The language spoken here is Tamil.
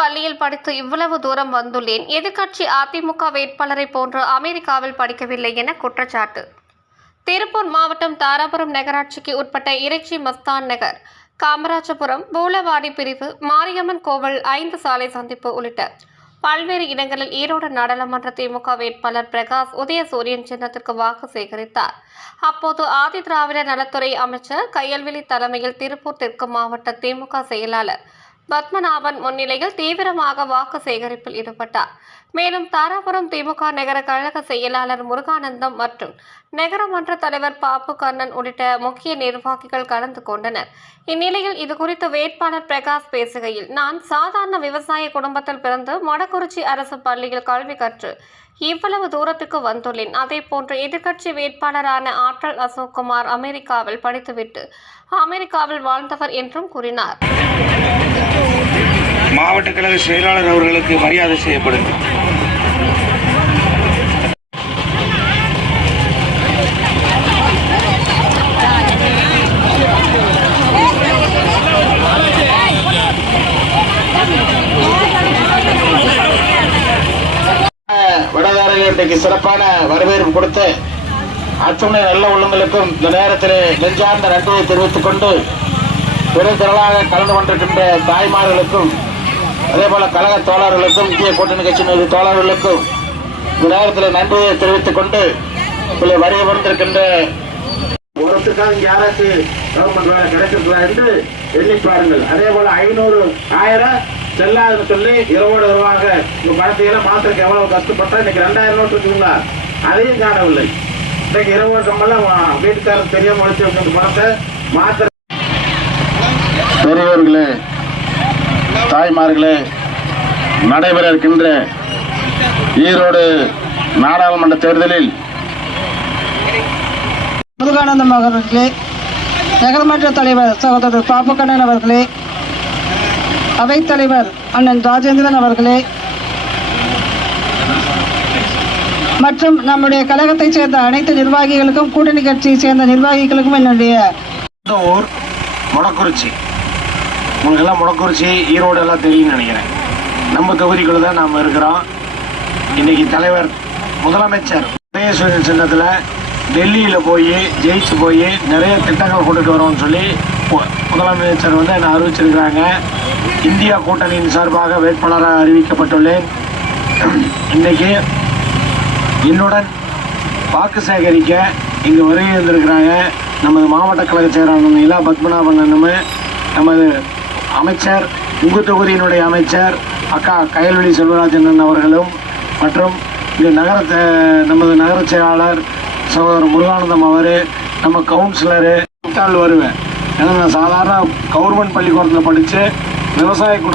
பள்ளியில் படித்து இவ்வளவு தூரம் வந்துள்ளேன். எதிர்கட்சி அதிமுக வேட்பாளரை போன்று அமெரிக்காவில் படிக்கவில்லை என குற்றச்சாட்டு. திருப்பூர் மாவட்டம் தாராபுரம் நகராட்சிக்கு உட்பட்ட இறைச்சி மஸ்தான் நகர் காமராஜபுரம் பூலவாடி பிரிவு மாரியம்மன் கோவில் ஐந்து சாலை சந்திப்பு உள்ளிட்ட பல்வேறு இடங்களில் ஈரோடு நாடாளுமன்ற திமுக வேட்பாளர் பிரகாஷ் உதயசூரியன் சின்னத்திற்கு வாக்கு சேகரித்தார். அப்போது ஆதி திராவிட நலத்துறை அமைச்சர் கையல்வெளி தலைமையில் திருப்பூர் தெற்கு மாவட்ட திமுக செயலாளர் பத்மநாபன் முன்னிலையில் தீவிரமாக வாக்கு சேகரிப்பில் ஈடுபட்டார். மேலும் தாராபுரம் திமுக நகர கழக செயலாளர் முருகானந்தம் மற்றும் நகரமன்ற தலைவர் பாப்பு கண்ணன் உள்ளிட்ட முக்கிய நிர்வாகிகள் கலந்து கொண்டனர். இந்நிலையில் இதுகுறித்து வேட்பாளர் பிரகாஷ் பேசுகையில் நான் சாதாரண விவசாய குடும்பத்தில் பிறந்து மொடக்குறிச்சி அரசு பள்ளியில் கல்வி கற்று இவ்வளவு தூரத்துக்கு வந்துள்ளேன். அதே போன்று எதிர்க்கட்சி வேட்பாளரான ஆற்றல் அசோக்குமார் அமெரிக்காவில் படித்துவிட்டு அமெரிக்காவில் வாழ்ந்தவர் என்றும் கூறினார். மாவட்ட கழக செயலாளர் அவர்களுக்கு மரியாதை செய்யப்படுகிறது இன்றைக்கு சிறப்பான வரவேற்பு கொடுத்து அத்துணை நல்ல உள்ளங்களுக்கும் இந்த நேரத்தில் நெஞ்சார்ந்த நன்றியை தெரிவித்துக் கொண்டு பெருந்திரளாக கலந்து கொண்டிருக்கின்ற தாய்மார்களுக்கும் அதே போல கழக தோழர்களுக்கும் இந்திய கூட்டணி கட்சியினர் தோழர்களுக்கும் இந்த நேரத்தில் நன்றியை தெரிவித்துக் கொண்டு இதில் வருகை வந்திருக்கின்ற ஒருத்துக்காக யாராச்சும் கவர்மெண்ட் வேலை கிடைச்சிருக்கலாம் என்று எண்ணி பாருங்கள். அதே போல ஐநூறு ஆயிரம் செல்லாதுன்னு சொல்லி இரவோடு வருவாங்க இந்த பணத்தை எல்லாம் மாத்திரக்கு எவ்வளவு கஷ்டப்பட்டா? இன்னைக்கு ரெண்டாயிரம் நோட்டு இருக்குங்களா அதையும் காணவில்லை. இன்னைக்கு இரவு சம்பளம் வீட்டுக்காரர் தெரியாம ஒழிச்சு வச்சிருந்த பணத்தை மாத்திர பெரியவர்களே தாய்மார்களே நடைபெற இருக்கின்ற ஈரோடு நாடாளுமன்ற தேர்தலில் முருகானந்தம் அவர்களே நகரமன்ற தலைவர் சகோதரர் பாப்புக்கண்ணன் அவர்களே அவைத்தலைவர் அண்ணன் ராஜேந்திரன் அவர்களே. மற்றும் நம்முடைய கழகத்தைச் சேர்ந்த அனைத்து நிர்வாகிகளுக்கும் கூட்டணி கட்சியை சேர்ந்த நிர்வாகிகளுக்கும் என்னுடைய இந்த ஊர் முடக்குறிச்சி. உங்களுக்கு எல்லாம் ஈரோடு எல்லாம் தெரியும்னு நினைக்கிறேன். நம்ம தொகுதிக்குள்ள தான் நாம் இருக்கிறோம். இன்னைக்கு தலைவர் முதலமைச்சர் உதயசூரியன் சின்னத்தில் டெல்லியில் போய் ஜெயிச்சு போய் நிறைய திட்டங்கள் கொண்டுட்டு வரோம்னு சொல்லி முதலமைச்சர் வந்து என்னை அறிவிச்சிருக்கிறாங்க. இந்தியா கூட்டணியின் சார்பாக வேட்பாளராக அறிவிக்கப்பட்டுள்ளேன். இன்னைக்கு என்னுடன் வாக்கு சேகரிக்க இங்கு வருகை இருந்திருக்கிறாங்க நமது மாவட்ட கழக செயலாளர் இலா பத்மநாபன் நமது அமைச்சர் உங்கு தொகுதியினுடைய அமைச்சர் அக்கா கயல்வெளி செல்வராஜன் அவர்களும் மற்றும் இங்கு நகர நமது நகர செயலாளர் சகோதரர் முருகானந்தம் அவர் நம்ம கவுன்சிலரு வருவேன். ஏன்னா நான் சாதாரண கவர்மெண்ட் பள்ளிக்கூடத்தில் படித்து விவசாய குடும்பம்